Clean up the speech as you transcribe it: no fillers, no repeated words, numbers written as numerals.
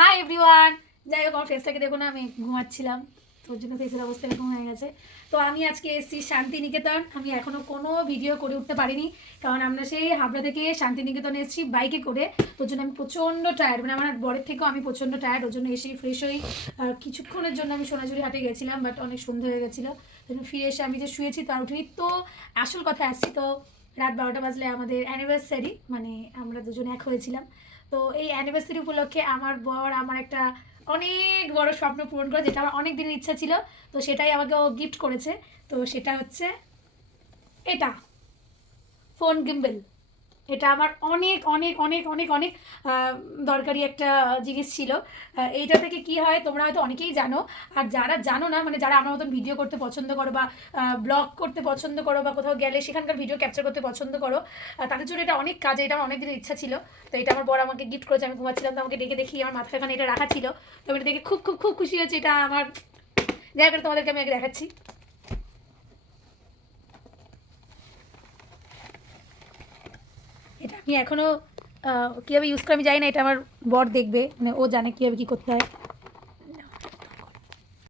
Hi everyone. যাই হোক, আমার ফেসটাকে দেখো না, আমি ঘুমাচ্ছিলাম, তোর জন্য ফেসের অবস্থা এরকম হয়ে গেছে। তো আমি আজকে এসেছি শান্তিনিকেতন। আমি এখনও কোনো ভিডিও করে উঠতে পারিনি, কারণ আমরা সেই হাবড়া থেকে শান্তিনিকেতনে এসেছি বাইকে করে। তোর জন্য আমি প্রচণ্ড টায়ার্ড, মানে আমার বরের থেকেও আমি প্রচণ্ড টায়ার্ড। ওর জন্য এসেই ফ্রেশ হই। কিছুক্ষণের জন্য আমি সোনাঝুরি হাটে গেছিলাম, বাট অনেক সন্ধ্যা হয়ে গেছিলো। জন্য ফিরে এসে আমি যে শুয়েছি তার উঠিনি। তো আসল কথা আসছি, তো রাত 12টা বাজলে আমাদের অ্যানিভার্সারি, মানে আমরা দুজন এক হয়েছিলাম। তো এই অ্যানিভার্সারি উপলক্ষে আমার বর আমার একটা অনেক বড় স্বপ্ন পূরণ করে, যেটা আমার অনেক দিনের ইচ্ছা ছিল। তো সেটাই আমাকে ও গিফট করেছে। তো সেটা হচ্ছে এটা, ফোন গিম্বল। এটা আমার অনেক অনেক অনেক অনেক অনেক দরকারি একটা জিনিস ছিল। এইটা থেকে কি হয় তোমরা হয়তো অনেকেই জানো। আর যারা জানো না, মানে যারা আমার মতন ভিডিও করতে পছন্দ করো বা ব্লগ করতে পছন্দ করো বা কোথাও গেলে সেখানকার ভিডিও ক্যাপচার করতে পছন্দ করো, তাদের জন্য এটা অনেক কাজে। এটা আমার অনেক দিনের ইচ্ছা ছিল। তো এটা আমার বর আমাকে গিফট করেছে। আমি ঘুমাচ্ছিলাম, তো আমাকে ডেকে দেখি আমার মাথার এখানে এটা রাখা ছিল। তো এটা দেখে খুব খুব খুব খুশি হয়েছে। এটা আমার, যাই করে তোমাদেরকে আমি আগে দেখাচ্ছি। এটা আমি এখনও কীভাবে ইউজ করে আমি জানি না। এটা আমার বর দেখবে, মানে ও জানে কীভাবে কী করতে হয়।